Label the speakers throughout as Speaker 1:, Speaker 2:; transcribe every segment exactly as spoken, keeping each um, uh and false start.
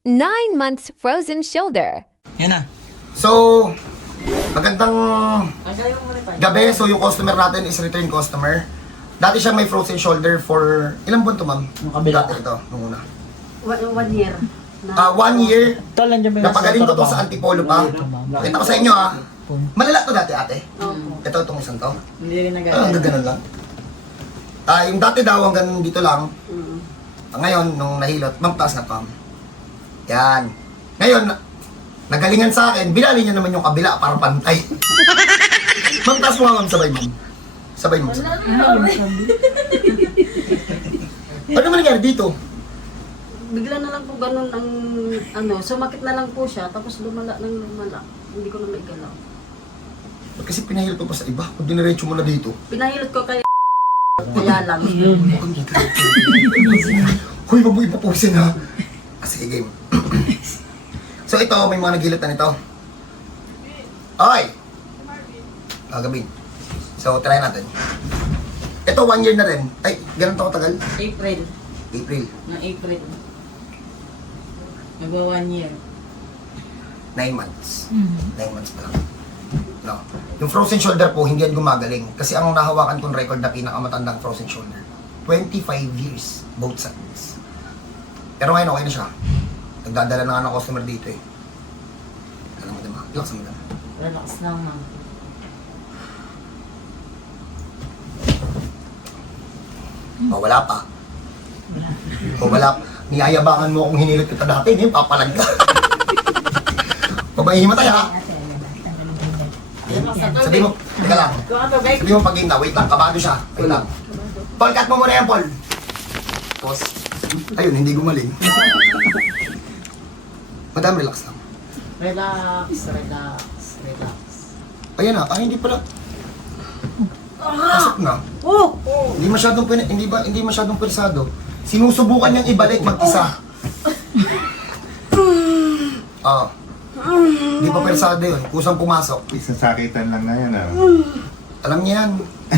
Speaker 1: Nine months frozen shoulder.
Speaker 2: Yan na.
Speaker 3: So, magandang gabi. So, yung customer natin is return customer. Dati siya may frozen shoulder for ilang buwan to, ma'am?
Speaker 2: Yung kabila.
Speaker 3: Dati ito, nung una.
Speaker 4: One, one year.
Speaker 3: Ah, one year.
Speaker 2: Tol, nandiyan ba yung
Speaker 3: Napagaling ko to sa Antipolo pa. Pakita ko sa inyo ha. Malala to dati, ate.
Speaker 4: Opo.
Speaker 3: Ito, itong isang to.
Speaker 2: Hindi rin
Speaker 3: Ah, hanggang ganun lang. Ah, yung dati daw hanggang dito lang.
Speaker 4: Mm.
Speaker 3: Ah, ngayon, nung nahilot, ma'am, taas na pam. Yan. Ngayon, na- nagalingan sa akin, binali niya naman yung kabila para pantay. Ma'am, taas mo nga, ma'am, sabay, ma'am. Sabay mo. Sabay. Ano naman nangyari dito?
Speaker 4: Bigla na lang po ganun ang ano, sumakit na lang po siya, tapos lumala ng lumala. Hindi ko na maigalaw.
Speaker 3: Ba't kasi pinahilot ko pa sa iba? Kung diniretso mo na dito.
Speaker 4: Pinahilot ko kay kaya lang.
Speaker 3: Hoy, wag mo ipapusin ha. Ah, sige, game. So ito, may mga nagilatan ito. Oy! Gagawin. So, try natin. Ito, one year na rin. Ay, ganun to katagal?
Speaker 5: April.
Speaker 3: April.
Speaker 5: Ng April. Nagwa one year.
Speaker 3: Nine months. Nine months pa lang. No. Yung frozen shoulder po, hindi yan gumagaling. Kasi ang nahawakan kong record na pinakamatandang frozen shoulder. twenty-five years, both sides. Pero ngayon, okay na siya. Nagdadala na nga ng customer dito eh. Alam mo diba? Relax mo lang.
Speaker 5: Relax lang ma'am.
Speaker 3: O, wala pa. O, wala pa. Niyayabangan mo kung hinilit kita dati, hindi, papalag ka. Pabahihin mo tayo ha. Sabi mo, teka lang.
Speaker 5: Kung ako, Beck.
Speaker 3: Sabi mo pag game na, wait lang, kabado siya. Wait lang. Paul, cut mo muna yan, Paul. Pause. Ayun, hindi gumaling. Madam, relax lang.
Speaker 5: Relax, relax, relax.
Speaker 3: Ayan na, ah, hindi pala. Pasok na.
Speaker 4: Oh!
Speaker 3: Hindi masyadong pin- hindi ba hindi masyadong persado. Sinusubukan niyang ibalik mag-isa. Ah. Hindi pa persado 'yun. Kusang pumasok.
Speaker 6: Isang sakitan lang na yan, ah.
Speaker 3: Alam niya 'yan.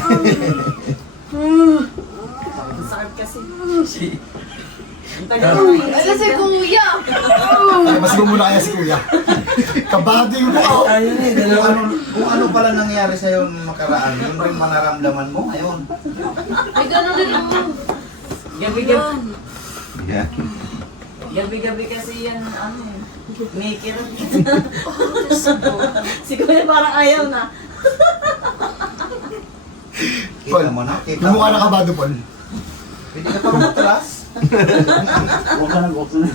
Speaker 5: Ang sakit kasi. Ang tagal na yun.
Speaker 4: Ano si Kuya?
Speaker 3: Ay, mas muna kaya si Kuya. Kabado yung mukha.
Speaker 6: Kung ano, kung ano pala nangyari sa'yo nung makaraan, yun rin manaramdaman mo ngayon.
Speaker 4: Ay, gano'n din ako.
Speaker 5: Gabi-gabi.
Speaker 6: Yeah.
Speaker 5: Gabi-gabi kasi yan, ano eh. May kirot. Siguro parang ayaw na.
Speaker 3: Paul,
Speaker 6: Kita mo na, kita
Speaker 3: yung
Speaker 6: mo
Speaker 3: mukha
Speaker 6: na.
Speaker 3: na kabado, Paul.
Speaker 6: Pwede ka pa matras.
Speaker 2: Huwag ka na, huwag ka na.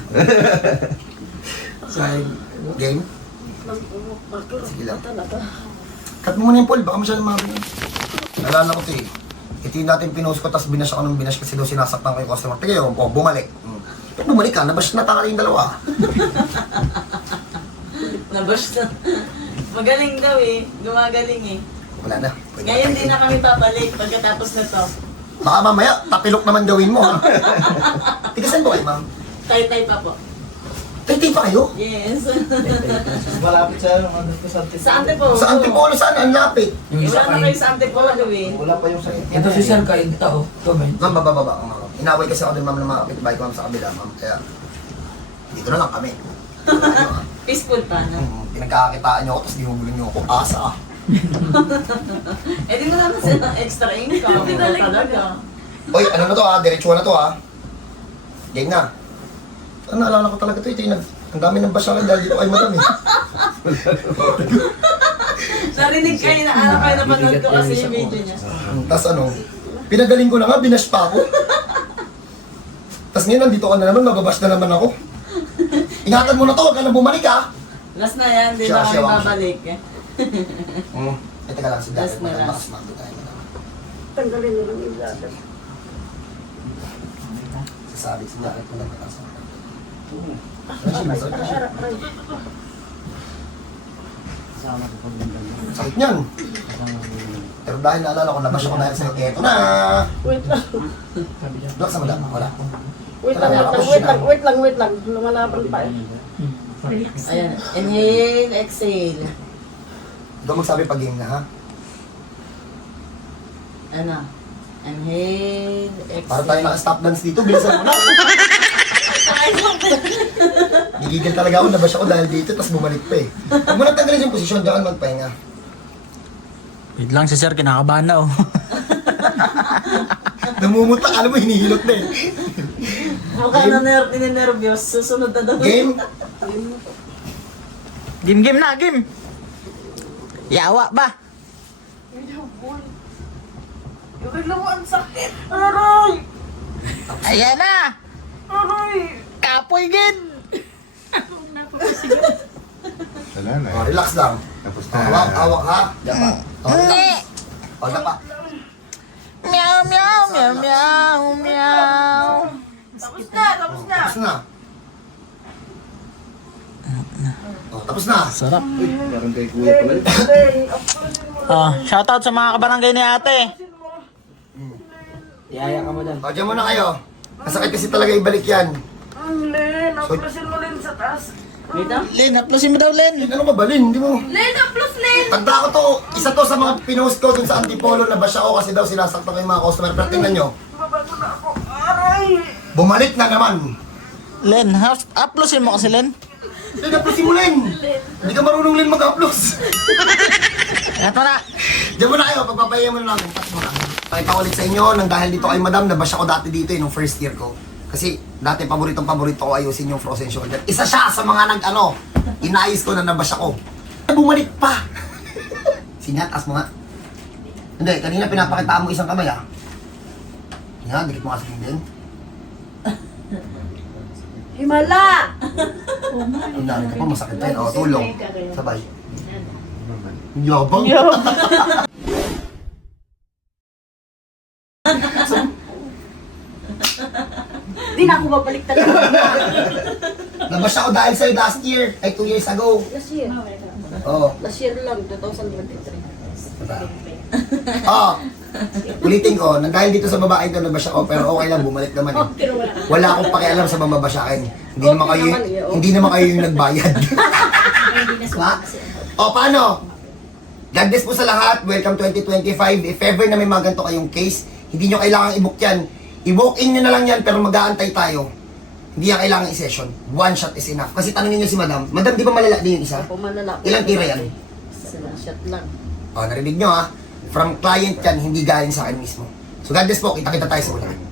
Speaker 3: Game?
Speaker 4: Sige lang. Talaga.
Speaker 3: Cut mo muna yung Paul, baka masyadong mabili. Nalala ko 'to eh. Ito yung dating pinost ko, tapos binash ako ng binash kasi daw sinasaktan ko yung customer. Tingnan yun, oh, bumalik. Hmm. Pag bumalik ka, nabash na taka yung dalawa.
Speaker 5: Nabash na. Magaling daw eh. Gumagaling eh.
Speaker 3: Wala na. Pwede
Speaker 5: Ngayon
Speaker 3: na
Speaker 5: din
Speaker 3: tayo.
Speaker 5: na kami papalik pagkatapos na to.
Speaker 3: Baka mamaya, tapilok naman gawin mo ha. Tigasan ko kayo, ma'am.
Speaker 5: Tay-tay pa po.
Speaker 3: Tay-tay pa kayo?
Speaker 5: Yes.
Speaker 6: Malapit sa ano, ano sa
Speaker 5: Sa Antipolo.
Speaker 3: Sa Antipolo, saan? Ang lapit.
Speaker 5: Eh, wala na kayo sa Antipolo gawin.
Speaker 6: Wala pa yung sakit.
Speaker 2: Ito si Sir Kainta, oh. Comment.
Speaker 3: Ma'am, baba, baba. baba. Inaway kasi ako din, ma'am, ng mga kapitbahay ko ma'am, sa kabila, ma'am. Kaya, dito na lang kami. Ano, ah.
Speaker 5: Peaceful pa, no?
Speaker 3: Hmm, pinagkakakitaan niyo ako, tapos ginugulo niyo ako. Asa ah.
Speaker 5: Eh, di mo naman sila extra income. Hindi talaga.
Speaker 3: Oy, ano na to ah? Diretsuhan na to ah. Game na. Ang naalala ko talaga to, ito yung nag... Ang dami ng basyalan dahil dito kay madam eh.
Speaker 5: Narinig kayo na alam kayo napanood ko kasi yung video niya.
Speaker 3: Hmm, Tapos ano, pinagaling ko na nga, binash pa ako. Tapos ngayon, nandito ka na naman, mababash na naman ako. Ingatan mo na to, huwag ka na bumalik ah.
Speaker 5: Last na yan, di
Speaker 3: Siya,
Speaker 5: na
Speaker 3: siya,
Speaker 5: kami
Speaker 3: wang-
Speaker 5: babalik. eh.
Speaker 3: Hmm. Eh, teka lang, si Dad.
Speaker 5: Last na last.
Speaker 3: Makas mabit tayo madam.
Speaker 4: Tanggalin mo lang yung jacket.
Speaker 3: Sasabi si Dad, wala ka lang. Sakit niyan. Pero dahil naalala ko, nabash ako dahil sa'yo, eto na!
Speaker 4: Wait lang.
Speaker 3: Relax mo lang, wala.
Speaker 4: Wait lang, wait lang, wait lang, wait lang, wait lang. Lumalaban pa eh.
Speaker 5: Ayan. Inhale, exhale.
Speaker 3: Ikaw magsabi pag game na ha.
Speaker 5: Ano? Inhale, exhale.
Speaker 3: Para tayo naka-stop dance dito, bilisan mo na. Gigigil talaga ako, nabas ako dahil dito, tapos bumalik pa eh. Huwag mo na tanggalin yung posisyon, diyan magpahinga.
Speaker 2: Wait lang si sir, kinakabahan na oh.
Speaker 3: Namumuta, alam mo, hinihilot na eh.
Speaker 5: Mukha na ner ninenervyos. Susunod na daw.
Speaker 3: Game?
Speaker 2: Game game na, game! Yawa ba? Ayan na! Kapoy gin!
Speaker 6: Wala na.
Speaker 3: Oh, relax lang.
Speaker 6: Tapos
Speaker 3: Oh, hawak, hawak ha. Dapa. Oh,
Speaker 2: Hindi!
Speaker 3: oh, dapa.
Speaker 2: Meow, meow, meow, meow, meow.
Speaker 3: Tapos na. Oh, tapos na.
Speaker 2: Sarap.
Speaker 6: Parang kay kuya pala.
Speaker 2: Oh, shoutout sa mga kabarangay ni ate. Yaya ka mo dyan.
Speaker 3: O, dyan muna kayo. Masakit kasi talaga ibalik yan. So,
Speaker 2: Len, uploasin mo daw, Len.
Speaker 3: ano ka ba, Lin? Hindi mo...
Speaker 5: Lena plus Lena!
Speaker 3: Tanda ko to, isa to sa mga pinost ko dun sa Antipolo na basya ko kasi daw sinasaktan ko yung mga customer. Pero tingnan nyo. Bumalik na naman.
Speaker 2: Len, ha- uploasin mo kasi, Len.
Speaker 3: Lin, uploasin mo, Lin. Hindi ka marunong, Lin, mag-upload.
Speaker 2: Eto na.
Speaker 3: Diyan muna kayo, pagpapahinga muna namin. Tapos muna. Pakita ko ulit sa inyo, nang dahil dito kay Madam, nabasya ko dati dito eh, nung first year ko. Kasi dati paboritong paborito ko ayusin yung frozen shoulder. Isa siya sa mga nag ano, inayos ko na nabasya ko. Bumalik pa. Sinatas mo nga. Hindi, kanina pinapakita mo isang kamay ah. Yan, dikit mo kasi din.
Speaker 4: Himala!
Speaker 3: Ang dami ka pa, masakit pa yun. O, tulong. Sabay. Yabang.
Speaker 4: Hindi na ako babalik talaga.
Speaker 3: Nabasya ko dahil sa'yo last year, ay two years ago.
Speaker 4: Last year.
Speaker 3: Oo.
Speaker 4: Last year lang, twenty twenty-three.
Speaker 3: Oh, ulitin ko, nang dahil dito sa babae ko nabasya ko, pero okay lang, bumalik naman eh. Wala akong pakialam sa mamabasyakin. Hindi naman kayo, hindi naman kayo yung nagbayad. Ha? O, paano? God bless po sa lahat. Welcome twenty twenty-five. If ever na may mga ganito kayong case, hindi nyo kailangang i-book yan. I-walk in nyo na lang yan, pero mag-aantay tayo. Hindi yan kailangan i-session. One shot is enough. Kasi tanongin nyo si Madam, Madam, di ba malala din yung isa?
Speaker 4: Pumalala.
Speaker 3: Ilang tira yan?
Speaker 4: Shot lang.
Speaker 3: O, narinig nyo ha? From client yan, hindi galing sa akin mismo. So God bless po, kita-kita tayo sa ulan.